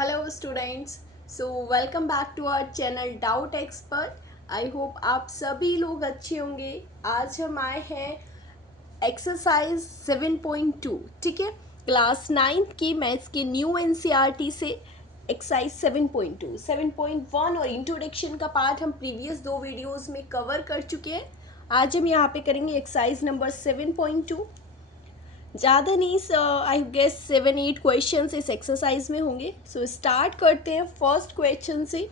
Hello students. Welcome back to our channel doubt expert. I hope आप सभी लोग अच्छे होंगे। आज हम आए हैं एक्सरसाइज 7.2, ठीक है, क्लास 9th की मैथ्स के न्यू एनसीईआरटी से एक्सरसाइज 7.2, 7.1 और इंट्रोडक्शन का पार्ट हम प्रीवियस दो वीडियोस में कवर कर चुके हैं। आज हम यहाँ पे करेंगे एक्सरसाइज नंबर 7.2। ज़्यादा नहीं, आई गेस 7-8 क्वेश्चन इस एक्सरसाइज में होंगे। स्टार्ट करते हैं फर्स्ट क्वेश्चन से।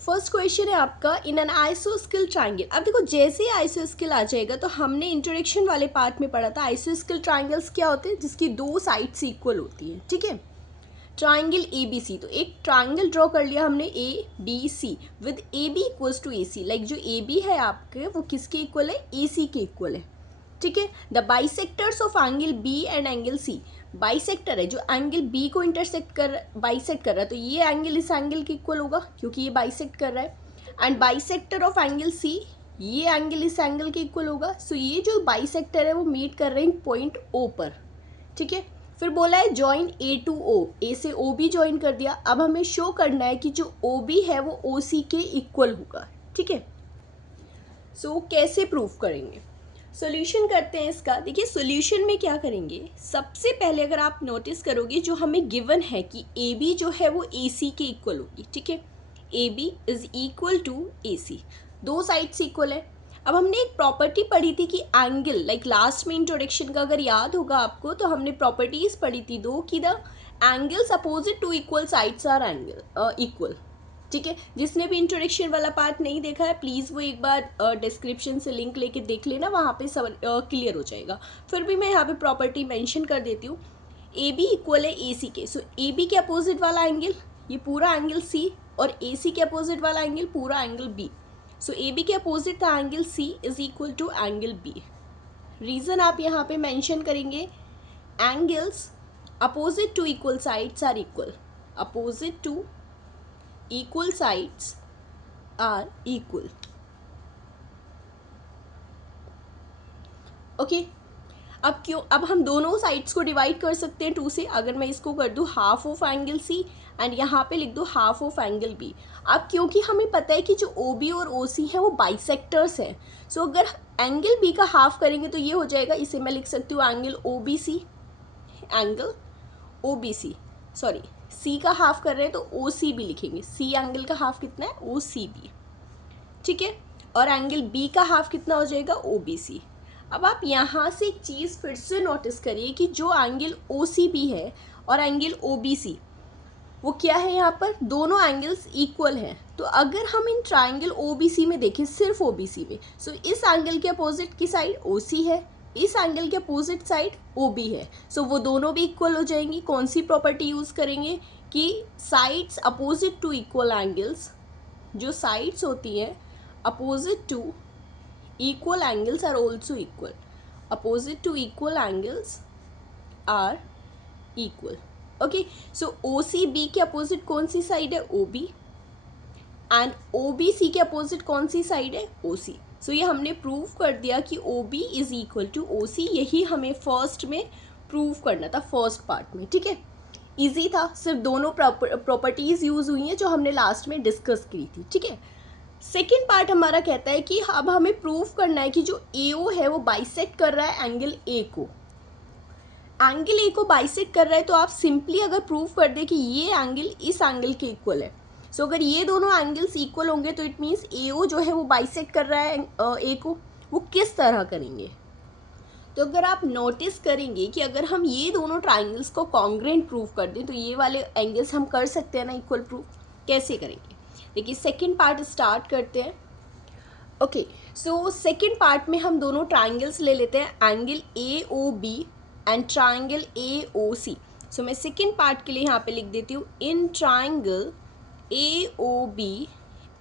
फर्स्ट क्वेश्चन है आपका, इन एन आइसोस्केल ट्राइंगल। अब देखो जैसे ही आइसोस्केल आ जाएगा तो हमने इंट्रोडक्शन वाले पार्ट में पढ़ा था आइसोस्केल ट्राइंगल्स क्या होते हैं, जिसकी दो साइड्स इक्वल होती हैं, ठीक है। ट्राइंगल ए बी सी, तो एक ट्राइंगल ड्रॉ कर लिया हमने A B C with A B equals to A C. Like जो ए बी है आपके वो किसके इक्वल है, ए सी के इक्वल है, ठीक है। The bisectors of angle B and angle C, bisector है जो एंगल बी को इंटरसेक्ट बाइसेक्ट कर रहा है, तो ये एंगल इस एंगल के इक्वल होगा क्योंकि ये बाइसेक्ट कर रहा है। And bisector of angle C, ये एंगल इस एंगल के इक्वल होगा। सो ये जो बाइसेक्टर है वो मीट कर रहे हैं पॉइंट ओ पर, ठीक है। फिर बोला है जॉइन ए टू ओ, ए से ओ बी ज्वाइन कर दिया। अब हमें शो करना है कि जो ओ बी है वो ओ सी के इक्वल होगा, ठीक है। कैसे प्रूफ करेंगे, सॉल्यूशन करते हैं इसका। देखिए सॉल्यूशन में क्या करेंगे, सबसे पहले अगर आप नोटिस करोगे जो हमें गिवन है कि ए बी जो है वो ए सी के इक्वल होगी, ठीक है। A B is equal to A C, दो साइड्स इक्वल है। अब हमने एक प्रॉपर्टी पढ़ी थी कि एंगल, लाइक लास्ट में इंट्रोडक्शन का अगर याद होगा आपको, तो हमने प्रॉपर्टीज पढ़ी थी दो कि the angles opposite to equal sides are angle equal, ठीक है। जिसने भी इंट्रोडक्शन वाला पार्ट नहीं देखा है प्लीज़ वो एक बार डिस्क्रिप्शन से लिंक लेके देख लेना, वहाँ पे सब क्लियर हो जाएगा। फिर भी मैं यहाँ पे प्रॉपर्टी मेंशन कर देती हूँ। ए बी इक्वल है ए सी के, सो ए बी के अपोजिट वाला एंगल ये पूरा एंगल सी, और ए सी के अपोजिट वाला एंगल पूरा angle B. So A B के अपोजिट था angle C is equal to angle B. Reason आप यहाँ पे मैंशन करेंगे, angles opposite to equal sides are equal, opposite to equal sides are equal, okay. अब हम दोनों साइड्स को डिवाइड कर सकते हैं 2 से। अगर मैं इसको कर दूँ half of angle C and यहाँ पे लिख दूँ हाफ ऑफ एंगल बी। अब क्योंकि हमें पता है कि जो ओ बी और ओ सी है वो बाइसेक्टर्स हैं, सो अगर एंगल बी का हाफ करेंगे तो ये हो जाएगा, इसे मैं लिख सकती हूँ angle O B C, angle O B C, sorry C का हाफ कर रहे हैं तो ओ सी बी लिखेंगे। सी एंगल का हाफ कितना है, ओ सी बी, ठीक है। और एंगल बी का हाफ कितना हो जाएगा, ओ बी सी। अब आप यहाँ से एक चीज़ फिर से नोटिस करिए कि जो एंगल ओ सी बी है और एंगल ओ बी सी वो क्या है, यहाँ पर दोनों एंगल्स इक्वल हैं। तो अगर हम इन ट्राइंगल ओ बी सी में देखें, सिर्फ ओ बी सी में, सो इस एंगल के अपोजिट की साइड ओ सी है, इस एंगल के अपोजिट साइड ओ बी है, सो वो दोनों भी इक्वल हो जाएंगी। कौन सी प्रॉपर्टी यूज़ करेंगे कि sides opposite to equal angles, जो साइड्स होती हैं opposite to equal angles are also equal, opposite to equal angles are equal, okay. So O C B के अपोजिट कौन सी साइड है, O B, and O B C के opposite कौन सी साइड है, ओ सी। सो ये हमने प्रूव कर दिया कि O B is equal to O C. यही हमें फर्स्ट में प्रूव करना था, फर्स्ट पार्ट में, ठीक है। इजी था, सिर्फ दोनों प्रॉपर्टीज़ यूज़ हुई हैं जो हमने लास्ट में डिस्कस की थी, ठीक है। सेकेंड पार्ट हमारा कहता है कि अब हमें प्रूव करना है कि जो ए ओ है वो बाइसेक्ट कर रहा है एंगल ए को, एंगल ए को बाइसेक्ट कर रहा है। तो आप सिंपली अगर प्रूव कर दें कि ये एंगल इस एंगल के इक्वल है, सो अगर ये दोनों एंगल्स इक्वल होंगे तो इट मीन्स ए ओ जो है वो बाइसेक्ट कर रहा है ए को। वो किस तरह करेंगे, तो अगर आप नोटिस करेंगे कि अगर हम ये दोनों ट्राइंगल्स को कॉन्ग्रेंट प्रूव कर दें तो ये वाले एंगल्स हम कर सकते हैं ना इक्वल प्रूफ। कैसे करेंगे, देखिए सेकेंड पार्ट स्टार्ट करते हैं, ओके। सो सेकेंड पार्ट में हम दोनों ट्राइंगल्स ले लेते हैं, angle A O B and triangle A O C. So मैं सेकेंड पार्ट के लिए यहाँ पे लिख देती हूँ, in triangle A O B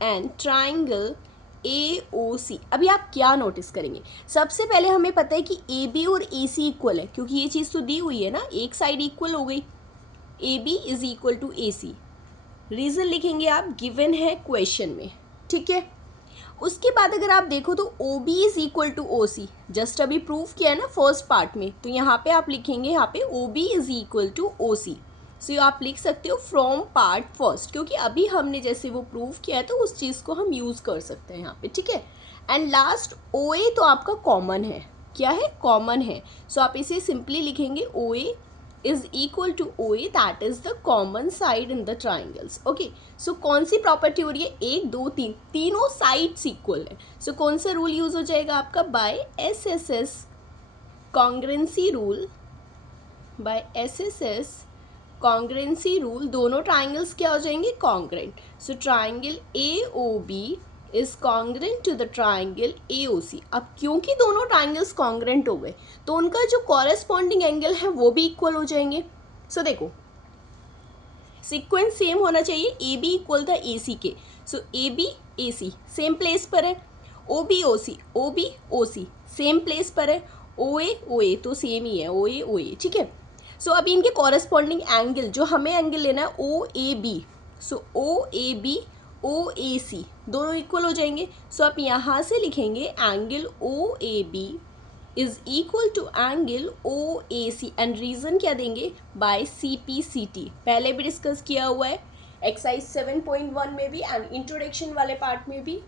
and triangle A O C. अभी आप क्या नोटिस करेंगे, सबसे पहले हमें पता है कि ए बी और ए सी इक्वल है, क्योंकि ये चीज़ तो दी हुई है ना, एक साइड इक्वल हो गई, A B is equal to A C. Reason लिखेंगे आप, गिवन है क्वेश्चन में, ठीक है। उसके बाद अगर आप देखो तो O B is equal to O C, just अभी प्रूव किया है ना फर्स्ट पार्ट में, तो यहाँ पे आप लिखेंगे यहाँ पे O B is equal to O C. So आप लिख सकते हो फ्रॉम पार्ट फर्स्ट, क्योंकि अभी हमने जैसे वो प्रूव किया है तो उस चीज़ को हम यूज़ कर सकते हैं यहाँ पे, ठीक है। एंड लास्ट ओ ए तो आपका कॉमन है, क्या है, कॉमन है। सो आप इसे सिंपली लिखेंगे O A is equal to O A, that is the common side in the triangles. Okay, so कौन सी प्रॉपर्टी हो रही है, 1 2 3, तीनों साइड्स इक्वल है। सो कौन सा रूल यूज हो जाएगा आपका, by SSS congruency rule, by SSS congruency rule दोनों ट्राइंगल्स क्या हो जाएंगे, congruent. So triangle AOB is congruent to the triangle AOC। अब क्योंकि दोनों ट्राइंगल्स कॉन्ग्रेंट हो गए तो उनका जो कॉरेस्पॉन्डिंग एंगल है वो भी इक्वल हो जाएंगे। सो देखो सीक्वेंस सेम होना चाहिए, AB इक्वल था AC के। सो AB AC सेम प्लेस पर है, OB OC सेम प्लेस पर है, OA OA तो सेम ही है, OA OA, ठीक है। सो अभी इनके कॉरेस्पॉन्डिंग एंगल जो हमें एंगल लेना है OAB, सो OAB OAC दोनों इक्वल हो जाएंगे। सो आप यहाँ से लिखेंगे angle OAB is equal to angle OAC and reason क्या देंगे, बाय CPCT। पहले भी डिस्कस किया हुआ है एक्सरसाइज 7.1 में भी एंड इंट्रोडक्शन वाले पार्ट में भी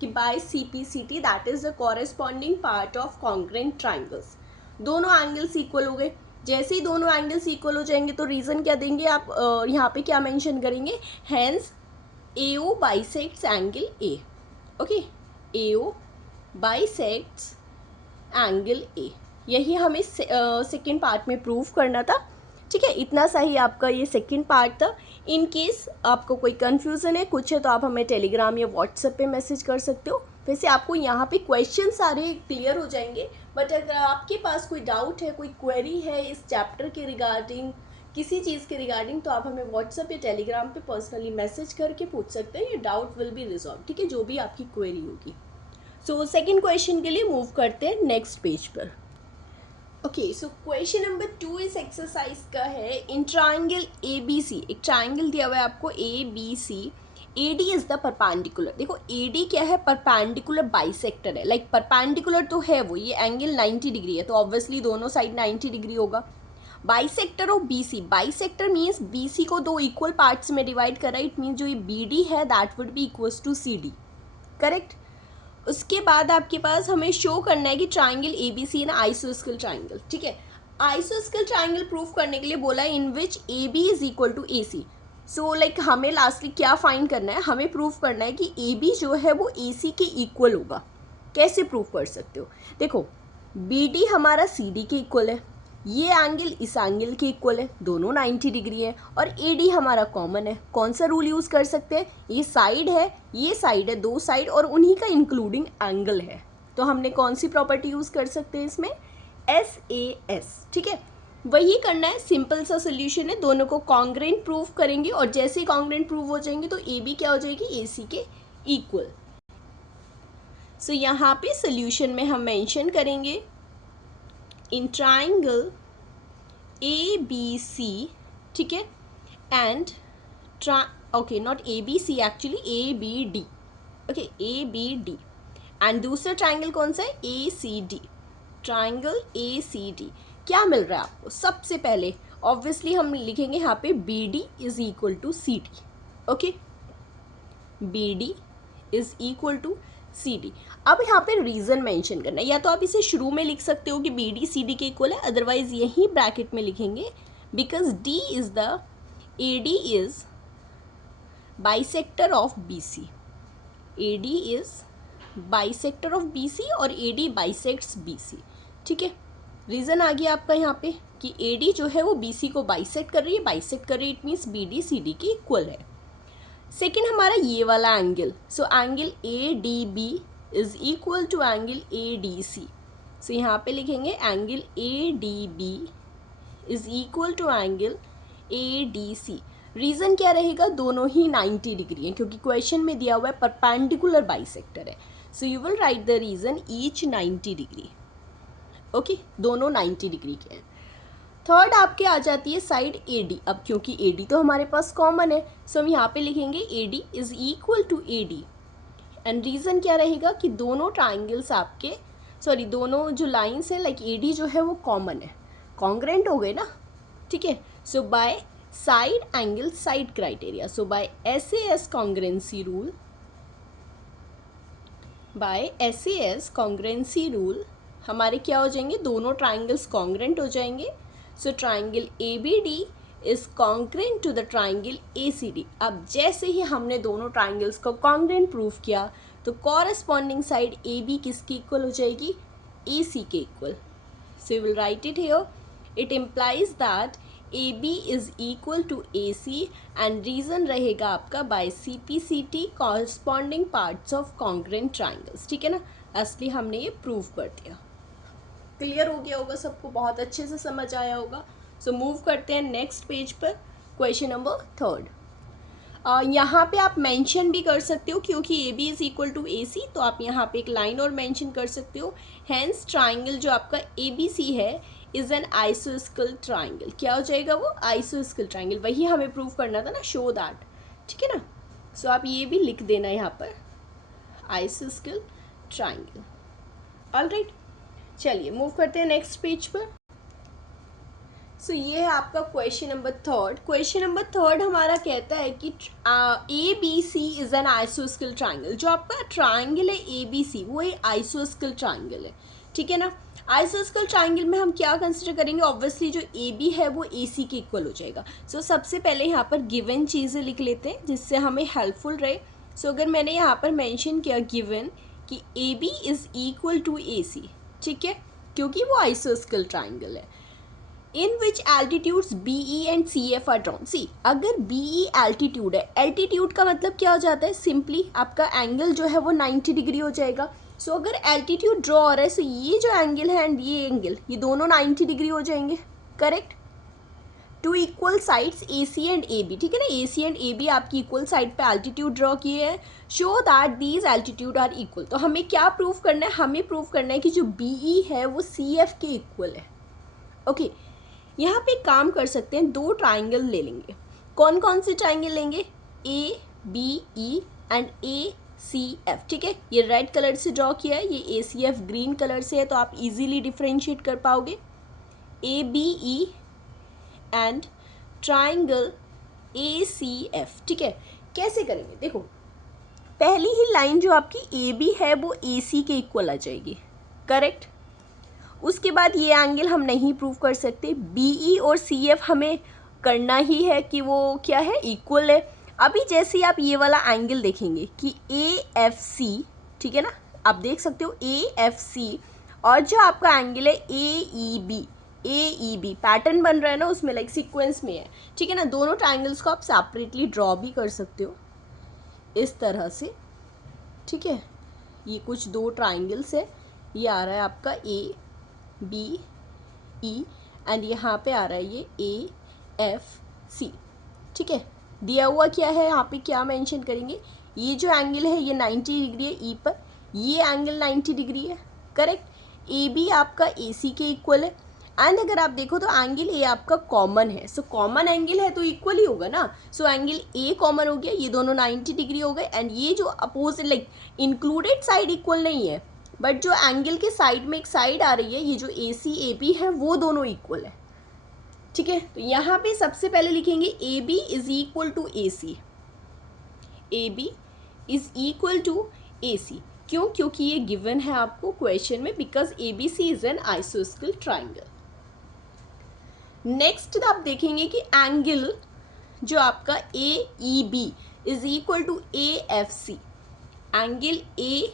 कि by CPCT that is the corresponding part of congruent triangles. दोनों एंगल्स इक्वल हो गए, जैसे ही दोनों एंगल्स इक्वल हो जाएंगे तो रीज़न क्या देंगे आप, यहाँ पे क्या मेंशन करेंगे, hence AO bisects angle A। Okay, AO bisects angle A, यही हमें सेकेंड पार्ट में प्रूव करना था, ठीक है। इतना सा ही आपका ये सेकेंड पार्ट था। इन केस आपको कोई कन्फ्यूज़न है कुछ है तो आप हमें टेलीग्राम या व्हाट्सएप पे मैसेज कर सकते हो। वैसे आपको यहाँ पे क्वेश्चन सारे क्लियर हो जाएंगे, बट अगर आपके पास कोई डाउट है, कोई क्वेरी है इस चैप्टर के रिगार्डिंग, किसी चीज़ के रिगार्डिंग, तो आप हमें व्हाट्सएप या टेलीग्राम पे पर्सनली मैसेज करके पूछ सकते हैं, ये डाउट विल बी रिजॉल्व, ठीक है, जो भी आपकी क्वेरी होगी। सो सेकेंड क्वेश्चन के लिए मूव करते हैं नेक्स्ट पेज पर। ओके, सो क्वेश्चन नंबर 2 इस एक्सरसाइज का है, इन ट्राइंगल ABC, एक ट्राइंगल दिया हुआ है आपको ABC, AD is the perpendicular. देखो AD क्या है, परपेंडिकुलर बाइसेक्टर है, लाइक परपेंडिकुलर तो है वो, ये एंगल 90 डिग्री है तो ऑब्वियसली दोनों साइड 90 डिग्री होगा। Bisector of BC, bisector means BC को दो इक्वल पार्ट्स में डिवाइड कर रहा है, इट मीन्स जो ये BD है that would be equals to CD, correct. उसके बाद आपके पास हमें शो करना है कि ट्राइंगल ABC ना आइसोस्केल ट्राइंगल, ठीक है। आइसोस्केल ट्राइंगल प्रूफ करने के लिए बोला है in which AB is equal to AC। So like हमें लास्टली क्या फाइंड करना है, हमें प्रूफ करना है कि AB जो है वो AC के इक्वल होगा। कैसे प्रूफ कर सकते हो, देखो BD हमारा CD के इक्वल है, ये एंगल इस एंगल के इक्वल है, दोनों 90 डिग्री है, और AD हमारा कॉमन है। कौन सा रूल यूज़ कर सकते हैं, ये साइड है, दो साइड और उन्हीं का इंक्लूडिंग एंगल है, तो हमने कौन सी प्रॉपर्टी यूज़ कर सकते हैं इसमें, SAS, ठीक है। वही करना है, सिंपल सा सोल्यूशन है, दोनों को कॉन्ग्रेंट प्रूव करेंगे और जैसे ही कॉन्ग्रेंट प्रूव हो जाएंगे तो AB क्या हो जाएगी, AC के इक्वल। सो यहाँ पे सोल्यूशन में हम मेंशन करेंगे इन ट्राइंगल ABC, ठीक है, and okay not ABC actually ABD, okay ABD, and दूसरा ट्राइंगल कौन सा है, ACD, ट्राइंगल ACD। क्या मिल रहा है आपको, सबसे पहले ऑब्वियसली हम लिखेंगे यहाँ पे BD is equal to CD, okay, BD is equal to CD। अब यहाँ पे रीज़न मेंशन करना है, या तो आप इसे शुरू में लिख सकते हो कि BD CD के इक्वल है, अदरवाइज यही ब्रैकेट में लिखेंगे because D is the AD is bisector of BC, AD is bisector of BC और AD बाइसेक्ट्स BC, ठीक है। रीज़न आ गया आपका यहाँ पे कि AD जो है वो BC को बाइसेक्ट कर रही है, इट मीन्स BD CD के इक्वल है। सेकेंड हमारा ये वाला angle, so angle ADB is equal to angle ADC। So यहाँ पे लिखेंगे angle ADB is equal to angle ADC। Reason क्या रहेगा, दोनों ही 90 डिग्री हैं क्योंकि क्वेश्चन में दिया हुआ है परपेंडिकुलर बाइसेक्टर है, सो you will right the reason each 90 degree, okay, दोनों 90 डिग्री के हैं। थर्ड आपके आ जाती है साइड AD। अब क्योंकि AD तो हमारे पास कॉमन है सो हम यहाँ पे लिखेंगे AD is equal to AD, and reason क्या रहेगा कि दोनों ट्राइंगल्स आपके दोनों जो लाइंस हैं लाइक AD जो है वो कॉमन है, कॉन्ग्रेंट हो गए ना, ठीक है। So bye side angle side criteria. So by SAS congruency rule, हमारे क्या हो जाएंगे, दोनों ट्राइंगल्स कॉन्ग्रेंट हो जाएंगे. So triangle ABD is congruent to the triangle ACD. अब जैसे ही हमने दोनों ट्राइंगल्स को कॉन्ग्रेंट प्रूव किया तो कॉरस्पॉन्डिंग साइड AB किसकी इक्वल हो जाएगी, AC के equal. So you will write it here. It implies that AB is equal to AC and reason रहेगा आपका by CPCT corresponding parts of congruent triangles. ठीक है ना, असली हमने ये प्रूव कर दिया. क्लियर हो गया होगा सबको, बहुत अच्छे से समझ आया होगा. सो मूव करते हैं नेक्स्ट पेज पर. Question number 3. यहाँ पे आप मेंशन भी कर सकते हो क्योंकि AB is equal to AC, तो आप यहाँ पे एक लाइन और मेंशन कर सकते हो. हैंस ट्राइंगल जो आपका ABC है इज एन आइसोस्केल ट्राइंगल. क्या हो जाएगा वो, आइसोस्केल ट्राइंगल. वही हमें प्रूव करना था ना, शो दैट. ठीक है ना. सो आप ये भी लिख देना यहाँ पर, आइसोस्केल ट्राइंगल. ऑलराइट, चलिए मूव करते हैं नेक्स्ट पेज पर. सो ये है आपका क्वेश्चन नंबर 3. क्वेश्चन नंबर 3 हमारा कहता है कि ABC इज एन आइसोस्केल ट्राइंगल. जो आपका ट्राइंगल है ABC वो एक आइसोस्केल ट्राइंगल है. ठीक है ना. आइसोस्केल ट्राइंगल में हम क्या कंसिडर करेंगे, ऑब्वियसली जो AB है वो AC के इक्वल हो जाएगा. सो सबसे पहले यहाँ पर गिवन चीज़ें लिख लेते हैं जिससे हमें हेल्पफुल रहे. सो अगर मैंने यहाँ पर मेंशन किया गिवन कि AB is equal to AC, ठीक है, क्योंकि वो आइसोस्केल ट्राइंगल है. In which altitudes BE and CF are drawn. सी अगर BE एल्टीट्यूड है, एल्टीट्यूड का मतलब क्या हो जाता है, सिंपली आपका एंगल जो है वो 90 डिग्री हो जाएगा. सो अगर एल्टीट्यूड ड्रॉ हो रहा है, सो ये जो एंगल है एंड ये एंगल, ये दोनों 90 डिग्री हो जाएंगे. Correct. Two equal sides AC and AB. ठीक है ना, AC एंड AB आपकी इक्वल साइड पे एल्टीट्यूड ड्रॉ किए हैं. Show that these altitude are equal. तो हमें क्या प्रूव करना है, हमें प्रूव करना है कि जो BE है वो CF के इक्वल है. ओके, यहाँ पे काम कर सकते हैं, दो ट्राइंगल ले लेंगे. कौन कौन से ट्राइंगल लेंगे, ABE एंड ACF. ठीक है, ये रेड कलर से ड्रॉ किया है, ये ACF ग्रीन कलर से है, तो आप इजीली डिफ्रेंशिएट कर पाओगे. ABE and triangle ACF. ठीक है, कैसे करेंगे, देखो पहली ही लाइन जो आपकी AB है वो AC के इक्वल आ जाएगी. करेक्ट. उसके बाद ये एंगल हम नहीं प्रूव कर सकते, BE और CF हमें करना ही है कि वो क्या है, इक्वल है. अभी जैसे आप ये वाला एंगल देखेंगे कि AFC, ठीक है ना, आप देख सकते हो AFC, और जो आपका एंगल है AEB पैटर्न बन रहा है ना उसमें, लाइक सीक्वेंस में है. ठीक है ना, दोनों ट्राइंगल्स को आप सेपरेटली ड्रॉ भी कर सकते हो इस तरह से. ठीक है, ये कुछ दो ट्राइंगल्स है, ये आ रहा है आपका ABE एंड यहाँ पे आ रहा है ये AFC. ठीक है, दिया हुआ क्या है यहाँ पे, क्या मेंशन करेंगे, ये जो एंगल है ये 90 डिग्री है E पर, ये एंगल 90 डिग्री है. करेक्ट. AB आपका AC के इक्वल है. एंड अगर आप देखो तो एंगल A आपका कॉमन है. सो कॉमन एंगल है तो इक्वल ही होगा ना. सो एंगल A कॉमन हो गया, ये दोनों 90 डिग्री हो गए. एंड ये जो opposite like included side equal नहीं है, बट जो एंगल के साइड में एक साइड आ रही है, ये जो ACAB है वो दोनों इक्वल है. ठीक है, तो यहाँ पे सबसे पहले लिखेंगे AB is equal to AC. AB is equal to AC. क्यों, क्योंकि ये गिवन है आपको क्वेश्चन में, बिकॉज ABC इज एन आइसोस्केल ट्राइंगल. नेक्स्ट आप देखेंगे कि एंगल जो आपका AEB is equal to AFC. Angle AEB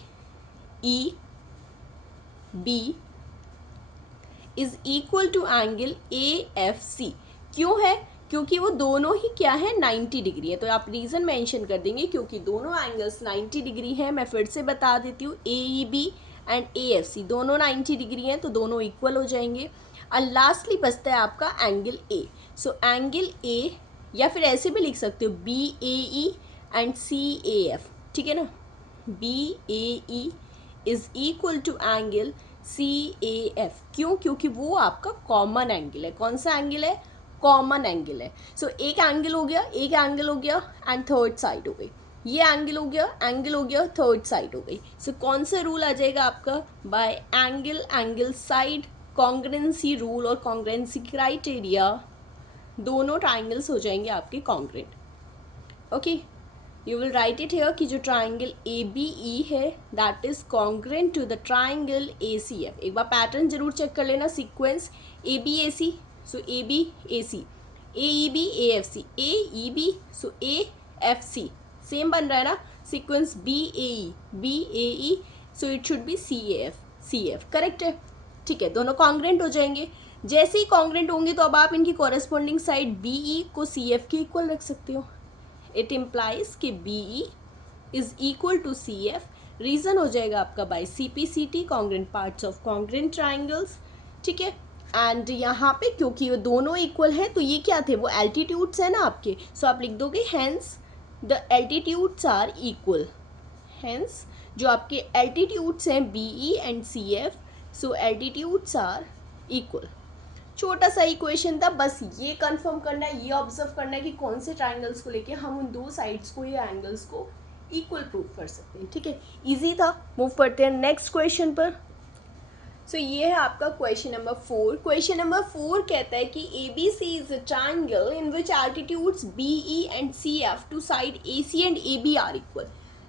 is equal to angle AFC. क्यों है, क्योंकि वो दोनों ही क्या है, 90 डिग्री है. तो आप रीज़न मेंशन कर देंगे क्योंकि दोनों एंगल्स 90 डिग्री हैं. मैं फिर से बता देती हूँ, AEB एंड AFC दोनों 90 डिग्री हैं, तो दोनों इक्वल हो जाएंगे. और लास्टली बचता है आपका angle A. So angle A, या फिर ऐसे भी लिख सकते हो BAE एंड CAF. ठीक है ना, BAE is equal to angle CAF. क्यों, क्योंकि वो आपका कॉमन एंगल है. कौन सा एंगल है, कॉमन एंगल है. सो एक एंगल हो गया, एक एंगल हो गया एंड थर्ड साइड हो गई. ये एंगल हो गया, एंगल हो गया, थर्ड साइड हो गई. सो कौन सा रूल आ जाएगा आपका, by angle side congruency rule और कॉन्ग्रुएंसी क्राइटेरिया. दोनों ट्राइंगल्स हो जाएंगे आपके congruent. Okay, you will write it here कि जो ट्राइंगल ABE है that is congruent to the triangle ACF। एक बार पैटर्न जरूर चेक कर लेना, sequence ABAC, so ABAC, AEB AFC, AEB, so AFC same बन रहा है ना, sequence BAE BAE, so it should be CF correct है। ठीक है, दोनों कॉन्ग्रेंट हो जाएंगे। जैसे ही कॉन्ग्रेंट होंगे तो अब आप इनकी कॉरेस्पॉन्डिंग साइड BE को CF के इक्वल रख सकते हो। इट इम्प्लाइज कि BE is equal to CF। Reason हो जाएगा आपका by CPCT, congruent parts of congruent triangles. ठीक है, एंड यहाँ पे क्योंकि ये दोनों इक्वल हैं तो ये क्या थे, वो एल्टीट्यूड्स है ना आपके, सो आप लिख दोगे hence the altitudes are equal. Hence जो आपके एल्टीट्यूड्स हैं BE and CF, so altitudes are equal. छोटा सा इक्वेशन था, बस ये कंफर्म करना है, ये ऑब्जर्व करना है कि कौन से ट्राइंगल्स को लेके हम उन दो साइड्स को या एंगल्स को इक्वल प्रूव कर सकते हैं। ठीक है, इजी था। मूव करते हैं नेक्स्ट क्वेश्चन पर। सो ये है आपका क्वेश्चन नंबर 4। क्वेश्चन नंबर 4 कहता है कि ABC is a triangle in which altitudes BE and CF to side AC and AB are equal.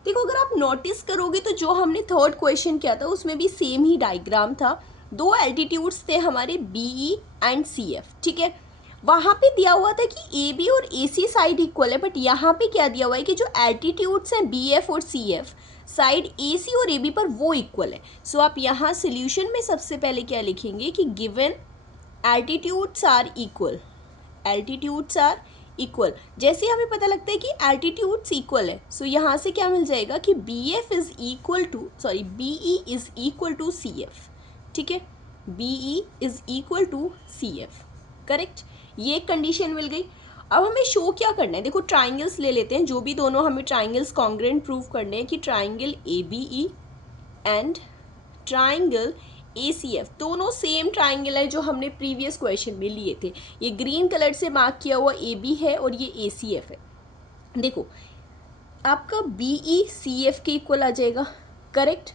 देखो, अगर आप नोटिस करोगे तो जो हमने थर्ड क्वेश्चन किया था उसमें भी सेम ही डायग्राम था। दो एल्टीट्यूड्स थे हमारे BE एंड CF। ठीक है, वहाँ पे दिया हुआ था कि AB और AC साइड इक्वल है, बट यहाँ पे क्या दिया हुआ है कि जो एल्टीट्यूड्स हैं BF और CF साइड AC और AB पर वो इक्वल है। सो आप यहाँ सोल्यूशन में सबसे पहले क्या लिखेंगे कि given altitudes are equal, altitudes are equal. जैसे हमें पता लगता है कि एल्टीट्यूड्स इक्वल है, सो यहाँ से क्या मिल जाएगा कि BE is equal to CF। ठीक है, BE is equal to CF correct, ये कंडीशन मिल गई। अब हमें शो क्या करना है, देखो ट्राइंगल्स ले लेते हैं, जो भी दोनों हमें ट्राइंगल्स कॉन्ग्रेंट प्रूव करने हैं कि triangle ABE and triangle ACF दोनों सेम ट्राइंगल है जो हमने प्रीवियस क्वेश्चन में लिए थे। ये ग्रीन कलर से मार्क किया हुआ AB है और ये ACF है। देखो, आपका BE CF के इक्वल आ जाएगा करेक्ट।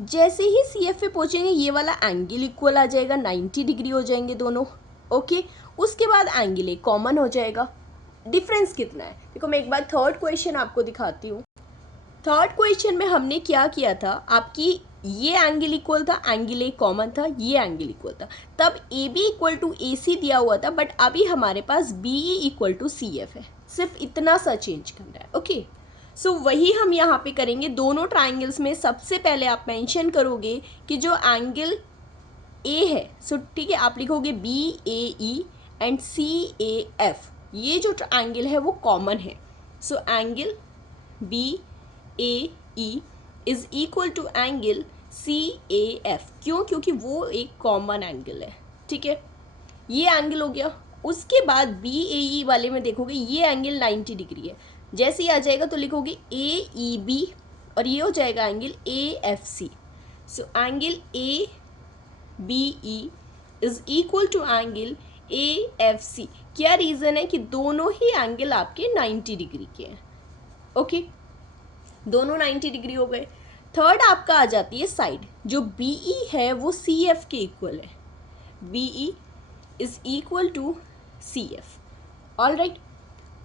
जैसे ही CF पे पहुंचेंगे ये वाला एंगल इक्वल आ जाएगा, 90 डिग्री हो जाएंगे दोनों। ओके, उसके बाद एंगल एक कॉमन हो जाएगा। डिफरेंस कितना है, देखो मैं एक बार थर्ड क्वेश्चन आपको दिखाती हूँ। थर्ड क्वेश्चन में हमने क्या किया था, आपकी ये एंगल इक्वल था, एंगल एक कॉमन था, ये एंगल इक्वल था, तब AB इक्वल टू AC दिया हुआ था, बट अभी हमारे पास BE इक्वल टू CF है। सिर्फ इतना सा चेंज करना है। ओके, सो वही हम यहाँ पे करेंगे। दोनों ट्राइंगल्स में सबसे पहले आप मेंशन करोगे कि जो एंगल A है, सो ठीक है, आप लिखोगे BAE एंड CAF, ये जो एंगल है वो कॉमन है। So angle BAE is equal to angle CAF। क्यों, क्योंकि वो एक कॉमन एंगल है। ठीक है, ये एंगल हो गया। उसके बाद BAE वाले में देखोगे ये एंगल 90 डिग्री है, जैसे ही आ जाएगा तो लिखोगे AEB और ये हो जाएगा angle AFC। So angle ABE is equal to angle AFC। क्या रीज़न है कि दोनों ही एंगल आपके 90 डिग्री के हैं। ओके, दोनों 90 डिग्री हो गए। थर्ड आपका आ जाती है साइड, जो BE है वो CF के इक्वल है। BE is equal to CF। All right,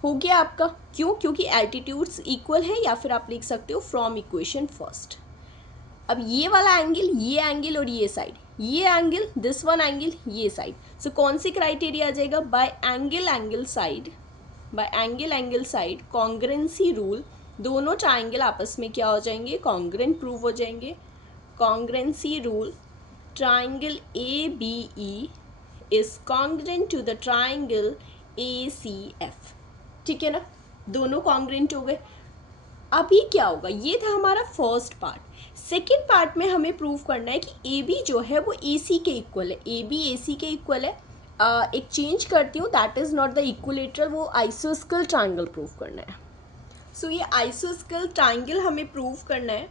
हो गया आपका। क्यों, क्योंकि एल्टीट्यूड्स इक्वल है, या फिर आप लिख सकते हो फ्रॉम इक्वेशन फर्स्ट। अब ये वाला एंगल, ये एंगल और ये साइड, ये एंगल, दिस वन एंगल, ये साइड। सो कौन सी क्राइटेरिया आ जाएगा, by angle side, by angle side congruency rule, दोनों ट्राइंगल आपस में क्या हो जाएंगे, कॉन्ग्रेंट प्रूव हो जाएंगे। Congruency rule, triangle ABE is congruent to the triangle ACF। ठीक है ना, दोनों कॉन्ग्रेंट हो गए। अभी क्या होगा, ये था हमारा फर्स्ट पार्ट। सेकेंड पार्ट में हमें प्रूव करना है कि AB जो है वो AC के इक्वल है। AB AC के इक्वल है। एक चेंज करती हूँ, that is not the equilateral, वो आइसोस्केल ट्राइंगल प्रूव करना है। सो ये आइसोस्केल ट्राइंगल हमें प्रूव करना है।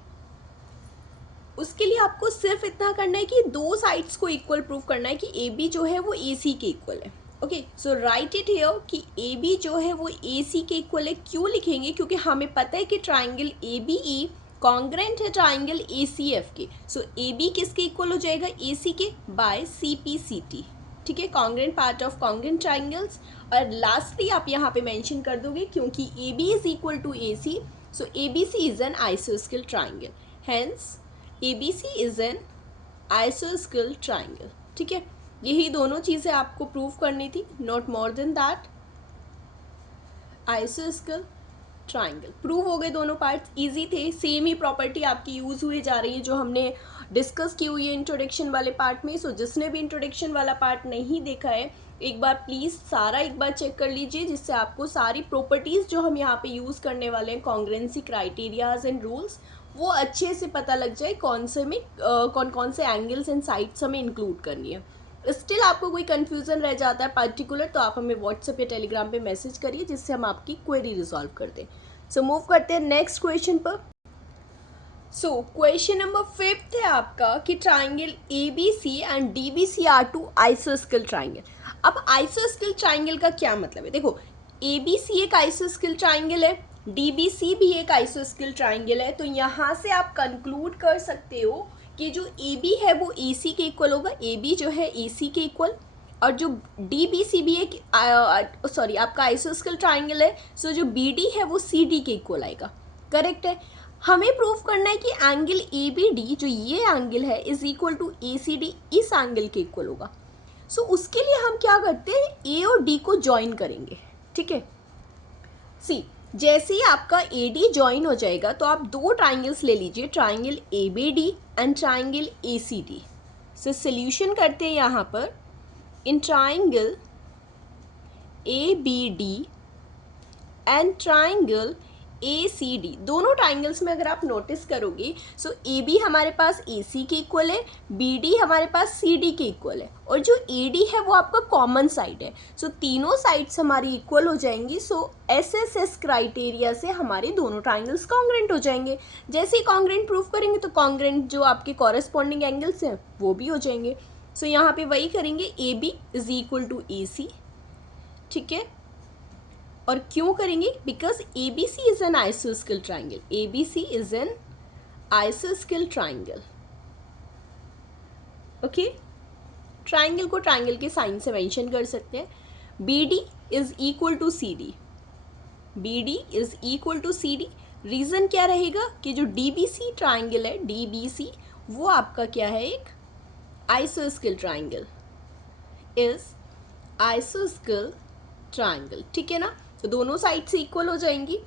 उसके लिए आपको सिर्फ इतना करना है कि दो साइड्स को इक्वल प्रूव करना है कि AB जो है वो AC के इक्वल है। Okay, so right it here कि AB जो है वो AC के इक्वल है। क्यों लिखेंगे, क्योंकि हमें पता है कि ट्राइंगल ABE कॉन्ग्रेंट है ट्राइंगल ACF के। सो AB किसके इक्वल हो जाएगा, AC के, बाय CPCT। ठीक है, congruent part of congruent triangles. और लास्टली आप यहाँ पे मेंशन कर दोगे क्योंकि ए B is equal to A C, so A B C is an आइसोस्केल triangle, hence A B C is an आइसोस्केल ट्राइंगल। ठीक है, यही दोनों चीज़ें आपको प्रूव करनी थी, not more than that. आइसोस्केल triangle prove हो गए, दोनों पार्ट्स इजी थे, सेम ही प्रॉपर्टी आपकी यूज़ हुई जा रही है जो हमने डिस्कस की हुई है इंट्रोडक्शन वाले पार्ट में। सो जिसने भी इंट्रोडक्शन वाला पार्ट नहीं देखा है, एक बार प्लीज़ सारा एक बार चेक कर लीजिए, जिससे आपको सारी प्रॉपर्टीज़ जो हम यहाँ पे यूज़ करने वाले हैं, कॉन्ग्रेंसी क्राइटेरियाज एंड रूल्स, वो अच्छे से पता लग जाए कौन से में कौन कौन से एंगल्स एंड साइड्स हमें इंक्लूड करनी है। स्टिल आपको कोई कन्फ्यूज़न रह जाता है पर्टिकुलर, तो आप हमें व्हाट्सएप या टेलीग्राम पे मैसेज करिए, जिससे हम आपकी क्वेरी रिजॉल्व कर दें। सो मूव करते हैं नेक्स्ट क्वेश्चन पर। सो क्वेश्चन नंबर 5 है आपका कि triangle A B C and D B C are two आइसोस्केल ट्राइंगल। अब आइसोस्केल ट्राइंगल का क्या मतलब है? देखो, ए बी सी एक आइसोस्केल ट्राइंगल है, डी बी सी भी एक आइसोस्केल ट्राइंगल है, तो यहाँ से आप कंक्लूड कर सकते हो कि जो ए बी है वो ए सी के इक्वल होगा, ए बी जो है ए सी के इक्वल, और जो डी बी सी भी एक आपका आइसोस्केल ट्राइंगल है, सो जो बी डी है वो सी डी के इक्वल आएगा। करेक्ट है। हमें प्रूव करना है कि एंगल ए बी डी, जो ये एंगल है, is equal to A C D, इस एंगल के इक्वल होगा। सो उसके लिए हम क्या करते हैं, ए और डी को ज्वाइन करेंगे। ठीक है, सी जैसे ही आपका ए डी ज्वाइन हो जाएगा तो आप दो ट्राइंगल्स ले लीजिए, triangle A B D and triangle A C D. So solution करते हैं यहाँ पर, in triangle A B D and triangle A C D, दोनों ट्राइंगल्स में अगर आप नोटिस करोगे, सो ए बी हमारे पास ए सी के इक्वल है, बी डी हमारे पास सी डी के इक्वल है, और जो ए डी है वो आपका कॉमन साइड है। सो तीनों साइड्स हमारी इक्वल हो जाएंगी। सो एस एस एस क्राइटेरिया से हमारे दोनों ट्राइंगल्स कॉन्ग्रेंट हो जाएंगे। जैसे ही कॉन्ग्रेंट प्रूव करेंगे तो कॉन्ग्रेंट जो आपके कॉरेस्पॉन्डिंग एंगल्स हैं वो भी हो जाएंगे। सो यहाँ पे वही करेंगे, ए B is equal to A C. ठीक है, और क्यों करेंगे? Because A B C is an आइसोस्केल triangle, A B C is an आइसोस्केल ट्राइंगल। ओके, ट्राइंगल को ट्राइंगल के साइन से मेंशन कर सकते हैं। B D is equal to C D, B D is equal to C D. Reason क्या रहेगा कि जो डी बी सी ट्राइंगल है, डी बी सी, वो आपका क्या है, एक आइसोस्केल ट्राइंगल, इज आइसोस्केल ट्राइंगल। ठीक है ना, तो दोनों साइड से इक्वल हो जाएंगी।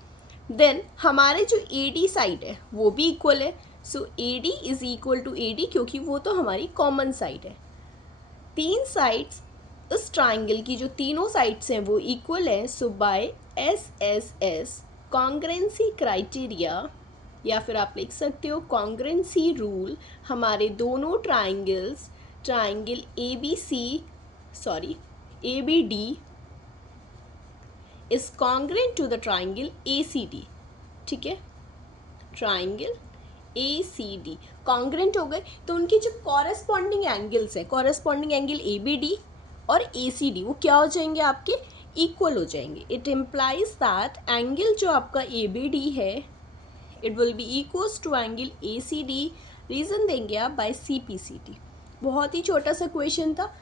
देन हमारे जो ए डी साइड है वो भी इक्वल है। So A D is equal to A D, क्योंकि वो तो हमारी कॉमन साइड है। तीन साइड्स इस ट्राइंगल की, जो तीनों साइड्स हैं वो इक्वल है। So by S S S congruency criteria, या फिर आप लिख सकते हो कॉन्ग्रेंसी रूल, हमारे दोनों triangles, triangle A B C, sorry A B D is congruent to the triangle ACD। ठीक है, ट्राइंगल ACD congruent हो गए, तो उनकी जो कॉरेस्पॉन्डिंग एंगल्स हैं, कॉरेस्पॉन्डिंग एंगल ABD और ACD, वो क्या हो जाएंगे, आपके इक्वल हो जाएंगे। इट इम्प्लाइज दैट एंगल जो आपका ABD है, it will be equals to angle ACD। Reason देंगे आप बाय CPCD। बहुत ही छोटा सा क्वेश्चन था,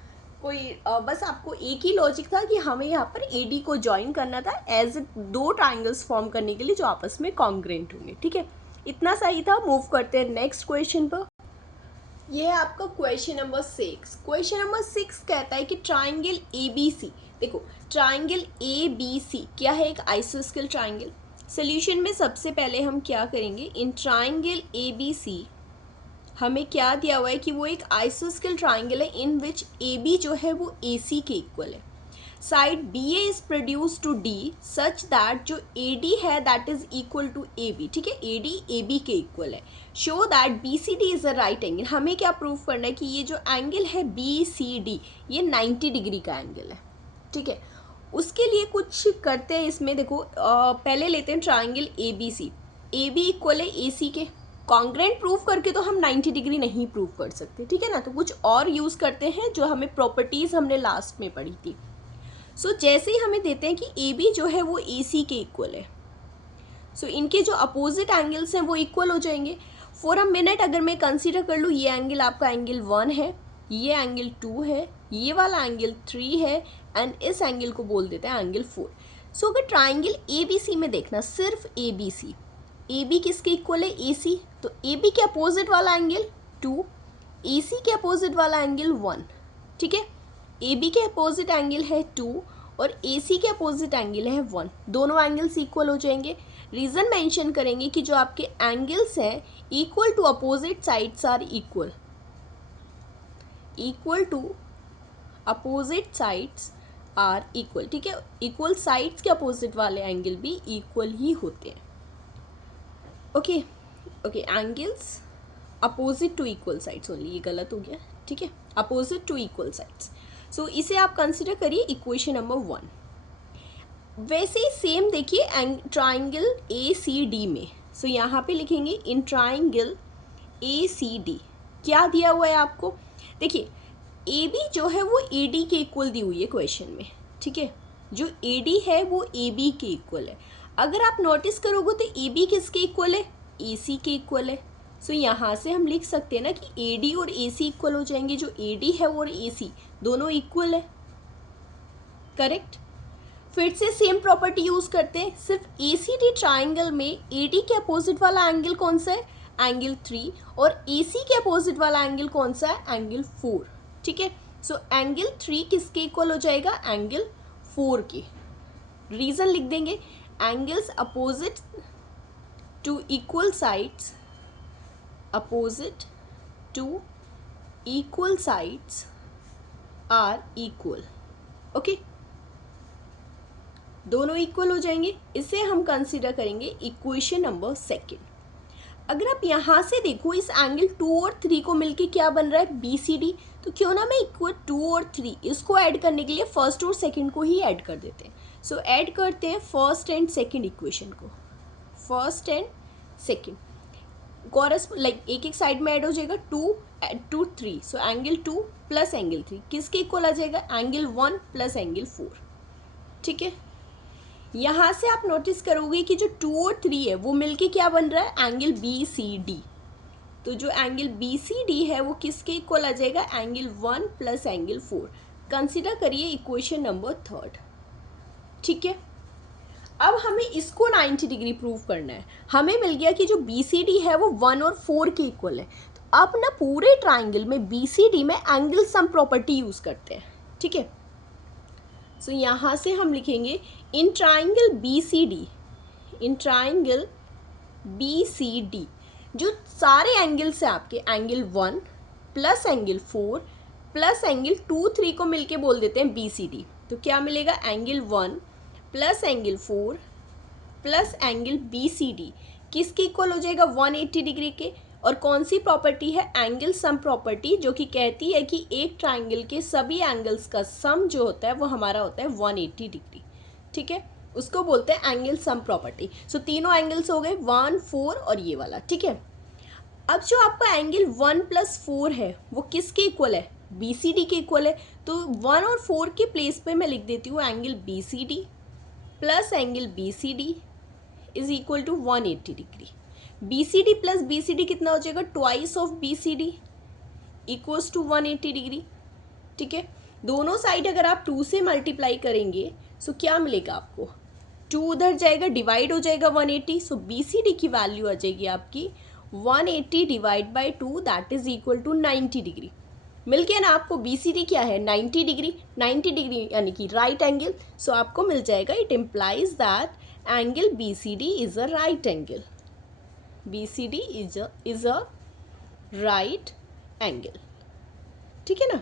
कोई बस आपको एक ही लॉजिक था कि हमें यहाँ पर AD को ज्वाइन करना था एज दो ट्राइंगल्स फॉर्म करने के लिए जो आपस में कॉन्ग्रेंट होंगे। ठीक है, इतना सही था। मूव करते हैं नेक्स्ट क्वेश्चन पर। यह है आपका क्वेश्चन नंबर 6। क्वेश्चन नंबर 6 कहता है कि ट्राइंगल ABC, देखो ट्राइंगल ABC क्या है, एक आइसोस्केल ट्राइंगल। सोल्यूशन में सबसे पहले हम क्या करेंगे, इन ट्राइंगल ABC हमें क्या दिया हुआ है कि वो एक आइसोस्केल ट्राइंगल है इन विच AB जो है वो AC के इक्वल है। Side BA is produce to D such that जो AD है that is equal to AB। ठीक है, AD AB के इक्वल है। Show that BCD is a right angle. हमें क्या प्रूव करना है कि ये जो एंगल है BCD, ये 90 डिग्री का एंगल है। ठीक है, उसके लिए कुछ करते हैं इसमें। देखो पहले लेते हैं ट्राइंगल ABC, AB इक्वल है AC के। कॉन्ग्रेंट प्रूफ करके तो हम 90 डिग्री नहीं प्रूव कर सकते। ठीक है ना, तो कुछ और यूज़ करते हैं जो हमें प्रॉपर्टीज़ हमने लास्ट में पढ़ी थी। सो जैसे ही हमें देते हैं कि AB जो है वो AC के इक्वल है, सो इनके जो अपोजिट एंगल्स हैं वो इक्वल हो जाएंगे। फॉर अ मिनट अगर मैं कंसीडर कर लूँ, ये एंगल आपका एंगल 1 है, ये एंगल 2 है, ये वाला एंगल 3 है एंड इस एंगल को बोल देते हैं एंगल 4। सो अगर ट्राइंगल ए बी सी में देखना, सिर्फ A B C, A B किसके इक्वल है, ए सी, तो ए बी के अपोजिट वाला एंगल 2, ए सी के अपोजिट वाला एंगल 1, ठीक है। ए बी के अपोजिट एंगल है 2 और ए सी के अपोजिट एंगल है 1, दोनों एंगल्स इक्वल हो जाएंगे। रीज़न मेंशन करेंगे कि जो आपके एंगल्स हैं equal to opposite sides are equal, equal to opposite sides are equal, ठीक है। इक्वल साइड्स के अपोजिट वाले एंगल भी इक्वल ही होते हैं। Okay okay, angles opposite to equal sides only, ये गलत हो गया, ठीक है, opposite to equal sides. So इसे आप कंसिडर करिए इक्वेशन नंबर 1। वैसे ही सेम देखिए ट्राइंगल ए सी डी में, सो यहाँ पे लिखेंगे in triangle A C D क्या दिया हुआ है आपको, देखिए ए बी जो है वो ए डी के इक्वल दी हुई है क्वेश्चन में, ठीक है। जो ए डी है वो ए बी के इक्वल है। अगर आप नोटिस करोगे तो ए बी किसके इक्वल है, ए सी के इक्वल है। सो यहाँ से हम लिख सकते हैं ना कि ए डी और ए सी इक्वल हो जाएंगे, जो ए डी है और ए सी दोनों इक्वल है, करेक्ट। फिर से सेम प्रॉपर्टी यूज़ करते हैं, सिर्फ ए सी डी ट्राइंगल में ए डी के अपोजिट वाला एंगल कौन सा है, एंगल 3, और ए सी के अपोजिट वाला एंगल कौन सा है, एंगल 4, ठीक है। सो एंगल 3 किसके इक्वल हो जाएगा, एंगल 4 के। रीज़न लिख देंगे, angles opposite to equal sides, opposite to equal sides are equal, okay, दोनों इक्वल हो जाएंगे। इसे हम कंसीडर करेंगे इक्वेशन नंबर 2। अगर आप यहाँ से देखो इस एंगल 2 और 3 को मिलके क्या बन रहा है, बी सी डी, तो क्यों ना मैं इक्वल 2 और 3 इसको ऐड करने के लिए फर्स्ट और सेकंड को ही ऐड कर देते हैं। सो ऐड करते हैं फर्स्ट एंड सेकंड इक्वेशन को, फर्स्ट एंड सेकंड लाइक एक साइड में ऐड हो जाएगा, 2 to 3, so angle 2 plus angle 3 किसके इक्वल आ जाएगा, एंगल 1 प्लस एंगल 4, ठीक है। यहाँ से आप नोटिस करोगे कि जो 2 और 3 है वो मिलके क्या बन रहा है, एंगल बी सी डी। तो जो एंगल बी सी डी है वो किसके इक्वल आ जाएगा, एंगल 1 प्लस एंगल 4। कंसिडर करिए इक्वेशन नंबर 3, ठीक है। अब हमें इसको 90 डिग्री प्रूव करना है। हमें मिल गया कि जो बी सी डी है वो 1 और 4 के इक्वल है। तो अब ना पूरे ट्राइंगल में बी सी डी में एंगल सम प्रॉपर्टी यूज़ करते हैं, ठीक है। सो यहाँ से हम लिखेंगे in triangle B C D, in triangle B C D जो सारे एंगल्स हैं आपके, angle 1 plus angle 4 plus angle 2, 3 को मिलके बोल देते हैं बी सी डी। तो क्या मिलेगा, angle 1 plus angle 4 plus angle B C D किसके इक्वल हो जाएगा, 180 डिग्री के। और कौन सी प्रॉपर्टी है, एंगल सम प्रॉपर्टी, जो कि कहती है कि एक ट्राइंगल के सभी एंगल्स का सम जो होता है वो हमारा होता है 180 डिग्री, ठीक है। उसको बोलते हैं एंगल सम प्रॉपर्टी। सो तीनों एंगल्स हो गए 1, 4 और ये वाला, ठीक है। अब जो आपका एंगल 1 प्लस 4 है वो किसके इक्वल है, बी सी डी के इक्वल है। तो 1 और 4 के प्लेस पे मैं लिख देती हूँ angle B C D plus angle B C D is equal to 180 degree. B C D plus B C D कितना हो जाएगा, twice of B C D equals to 180 degree, ठीक है। दोनों साइड अगर आप 2 से मल्टीप्लाई करेंगे सो क्या मिलेगा आपको, 2 उधर जाएगा, डिवाइड हो जाएगा 180। सो बी सी डी की वैल्यू आ जाएगी आपकी 180 divide by 2 that is equal to 90 degree. मिल गया ना आपको, बी सी डी क्या है, 90 डिग्री, 90 डिग्री यानी कि राइट एंगल। सो आपको मिल जाएगा, it implies that angle B C D is a right angle, BCD is a right angle, ठीक है ना।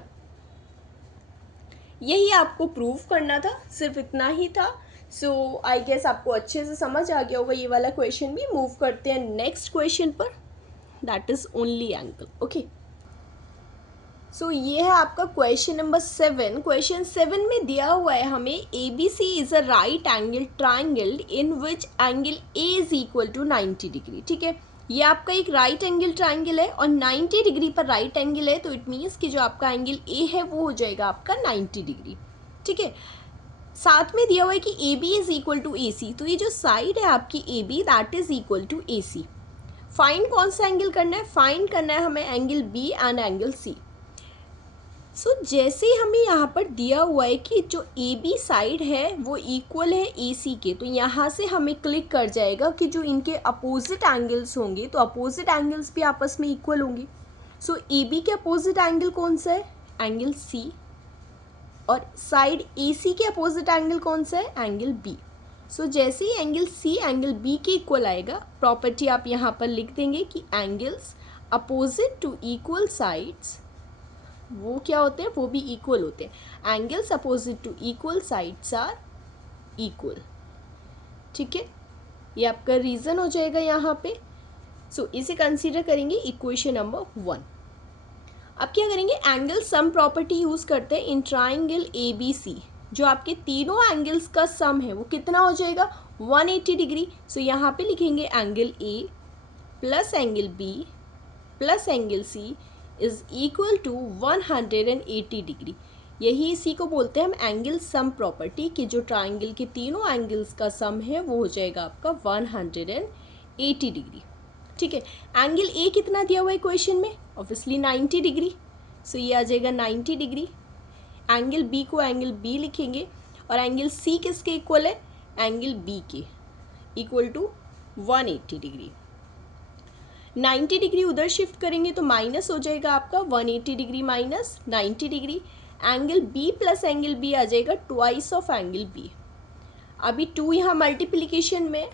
यही आपको प्रूव करना था, सिर्फ इतना ही था। सो आई गेस आपको अच्छे से समझ आ गया होगा ये वाला क्वेश्चन भी। मूव करते हैं नेक्स्ट क्वेश्चन पर, that is only angle, okay. So ये है आपका क्वेश्चन नंबर 7। क्वेश्चन 7 में दिया हुआ है हमें A B C is a right angle triangle in which angle A is equal to 90 degree, ठीक है। ये आपका एक राइट एंगल ट्राइंगल है और 90 डिग्री पर राइट एंगल है, तो इट मीन्स कि जो आपका एंगल ए है वो हो जाएगा आपका 90 डिग्री, ठीक है। साथ में दिया हुआ है कि A B is equal to A C, तो ये जो साइड है आपकी A B that is equal to A C. Find कौन सा एंगल करना है, फाइंड करना है हमें angle B and angle C. So जैसे ही हमें यहाँ पर दिया हुआ है कि जो ए बी साइड है वो इक्वल है ए सी के, तो यहाँ से हमें क्लिक कर जाएगा कि जो इनके अपोजिट एंगल्स होंगे तो अपोजिट एंगल्स भी आपस में इक्वल होंगे। सो ए बी के अपोजिट एंगल कौन सा है, एंगल सी, और साइड ए सी के अपोजिट एंगल कौन सा है, एंगल बी। सो जैसे ही एंगल सी एंगल बी के इक्वल आएगा, प्रॉपर्टी आप यहाँ पर लिख देंगे कि angles opposite to equal sides वो क्या होते हैं, वो भी इक्वल होते हैं। Angles opposite to equal sides are equal. ठीक है, ये आपका रीज़न हो जाएगा यहाँ पे। सो इसे कंसीडर करेंगे इक्वेशन नंबर 1। अब क्या करेंगे, एंगल सम प्रॉपर्टी यूज़ करते हैं इन ट्राइंगल ए बी सी। जो आपके तीनों एंगल्स का सम है वो कितना हो जाएगा, 180 डिग्री। सो यहाँ पे लिखेंगे angle A plus angle B plus angle C is equal to 180 degree. यही इसी को बोलते हैं हम एंगल सम प्रॉपर्टी, कि जो ट्राइंगल के तीनों एंगल्स का सम है वो हो जाएगा आपका 180 डिग्री। ठीक है, एंगल ए कितना दिया हुआ है क्वेश्चन में, ऑब्वियसली 90 डिग्री। सो ये आ जाएगा 90 डिग्री। एंगल बी को एंगल बी लिखेंगे, और एंगल सी किसके इक्वल है, एंगल बी के, इक्वल टू 180 डिग्री। 90 डिग्री उधर शिफ्ट करेंगे तो माइनस हो जाएगा आपका 180 degree minus 90 degree. Angle B plus angle B आ जाएगा ट्वाइस ऑफ एंगल बी। अभी 2 यहाँ मल्टीप्लिकेशन में,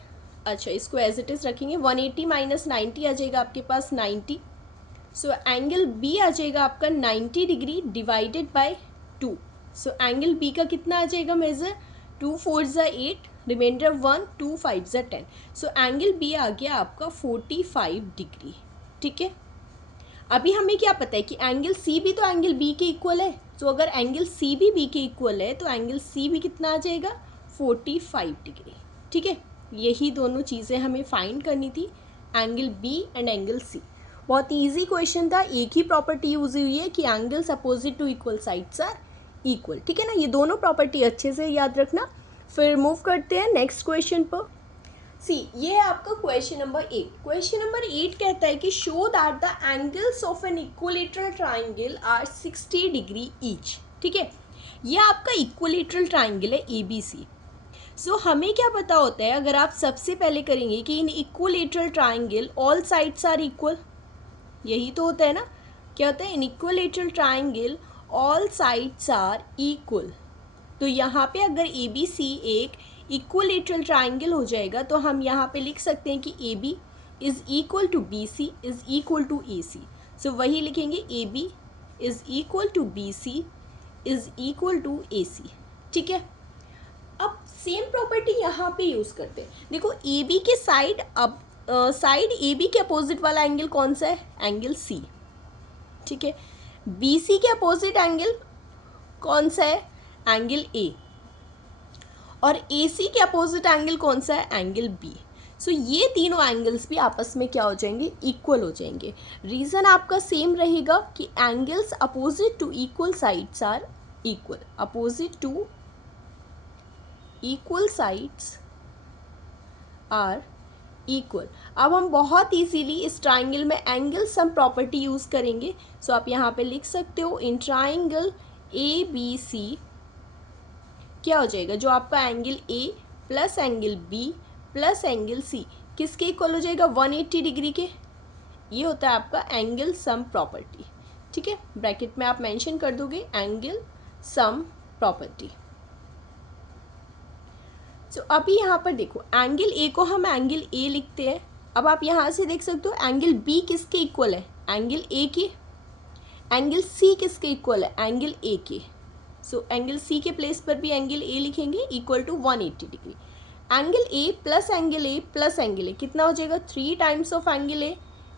अच्छा इसको एज इट इज़ रखेंगे, 180 माइनस 90 आ जाएगा आपके पास 90। सो एंगल बी आ जाएगा आपका 90 degree divided by 2। So angle B का कितना आ जाएगा मेजर, 2 4 ज़ा 8, रिमाइंडर 1, 2 5 ज़ा 10। सो एंगल बी आ गया आपका 45 डिग्री। ठीक है, अभी हमें क्या पता है कि एंगल सी भी तो एंगल बी के इक्वल है। तो अगर एंगल सी भी बी के इक्वल है तो एंगल सी भी कितना आ जाएगा, 45 डिग्री। ठीक है, यही दोनों चीज़ें हमें फाइंड करनी थी, angle B and angle C. बहुत इजी क्वेश्चन था, एक ही प्रॉपर्टी यूज हुई है कि angles opposite to equal sides are equal. ठीक है ना, ये दोनों प्रॉपर्टी अच्छे से याद रखना। फिर मूव करते हैं नेक्स्ट क्वेश्चन पर। सी, ये है आपका क्वेश्चन नंबर 8। क्वेश्चन नंबर 8 कहता है कि show that the angles of an equilateral triangle are 60 degree each. ठीक है, ये आपका इक्विलेटरल ट्राइंगल है ए बी सी। सो हमें क्या पता होता है, अगर आप सबसे पहले करेंगे कि in equilateral triangle all sides are equal, यही तो होता है ना। क्या होता है, in equilateral triangle all sides are equal. तो यहाँ पे अगर ए बी सी एक इक्विलेटरल ट्राइंगल हो जाएगा तो हम यहाँ पे लिख सकते हैं कि A B is equal to B C is equal to A C. So वही लिखेंगे, A B is equal to B C is equal to A C. ठीक है, अब सेम प्रॉपर्टी यहाँ पे यूज़ करते हैं। देखो ए बी के साइड, अब साइड ए बी के अपोजिट वाला एंगल कौन सा है, एंगल सी। ठीक है, बी सी के अपोजिट एंगल कौन सा है, एंगल ए, और ए सी के अपोजिट एंगल कौन सा है, एंगल बी। सो ये तीनों एंगल्स भी आपस में क्या हो जाएंगे, इक्वल हो जाएंगे। रीज़न आपका सेम रहेगा कि angles opposite to equal sides are equal, opposite to equal sides are equal. अब हम बहुत इजीली इस ट्राइंगल में एंगल सम प्रॉपर्टी यूज़ करेंगे। सो आप यहाँ पे लिख सकते हो, इन ट्राइंगल ए बी सी क्या हो जाएगा, जो आपका angle A plus angle B plus angle C किसके इक्वल हो जाएगा, 180 डिग्री के। ये होता है आपका एंगल सम प्रॉपर्टी। ठीक है, ब्रैकेट में आप मेंशन कर दोगे एंगल सम प्रॉपर्टी। सो अभी यहाँ पर देखो, एंगल ए को हम एंगल ए लिखते हैं। अब आप यहाँ से देख सकते हो एंगल बी किसके इक्वल है, एंगल ए के। एंगल सी किसके इक्वल है, एंगल ए के। सो एंगल सी के प्लेस पर भी एंगल ए लिखेंगे, equal to 180 degree. Angle A plus angle A plus angle A कितना हो जाएगा, 3 times of angle A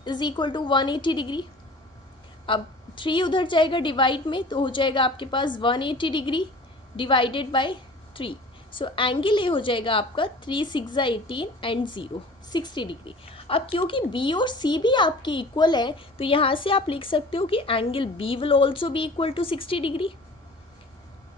is equal to 180 degree. अब 3 उधर जाएगा डिवाइड में, तो हो जाएगा आपके पास 180 degree divided bye 3। So angle A हो जाएगा आपका 3 6 18 एंड 0 60 डिग्री। अब क्योंकि बी और सी भी आपके इक्वल है तो यहाँ से आप लिख सकते हो कि angle B will also be equal to 60 degree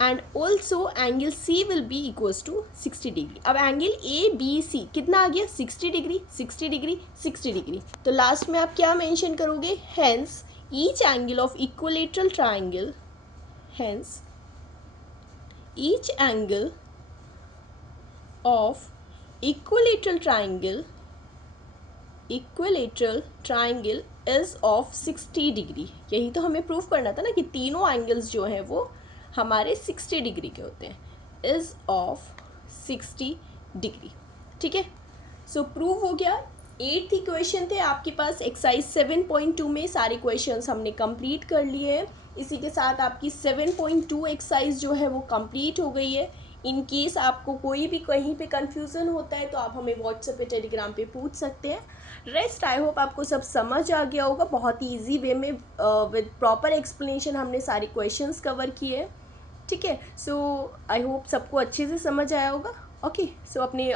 and also angle C will be equals to 60 degree. अब एंगल ए बी सी कितना आ गया, 60 डिग्री 60 डिग्री 60 डिग्री। तो लास्ट में आप क्या मेंशन करोगे, hence each angle of equilateral triangle Hence, each angle of equilateral triangle is of 60 degree. यही तो हमें प्रूव करना था ना कि तीनों एंगल्स जो हैं वो हमारे 60 डिग्री के होते हैं, इज ऑफ 60 डिग्री। ठीक है, सो प्रूव हो गया। 8th इक्वेशन थे आपके पास। एक्सरसाइज 7.2 में सारे क्वेश्चंस हमने कंप्लीट कर लिए हैं। इसी के साथ आपकी 7.2 एक्सरसाइज जो है वो कंप्लीट हो गई है। इन केस आपको कोई भी कहीं पे कंफ्यूजन होता है तो आप हमें व्हाट्सएप पे, टेलीग्राम पे पूछ सकते हैं। रेस्ट आई होप आपको सब समझ आ गया होगा। बहुत ही ईजी वे में विद प्रॉपर एक्सप्लेनेशन हमने सारे क्वेश्चंस कवर किए। ठीक है, सो आई होप सबको अच्छे से समझ आया होगा। ओके, सो अपने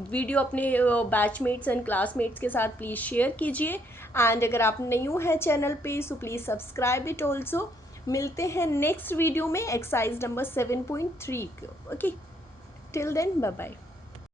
वीडियो अपने बैचमेट्स एंड क्लासमेट्स के साथ प्लीज़ शेयर कीजिए। एंड अगर आप न्यू है चैनल पे so please subscribe it also. मिलते हैं नेक्स्ट वीडियो में एक्सरसाइज नंबर 7.3 को। Okay, till then bye bye.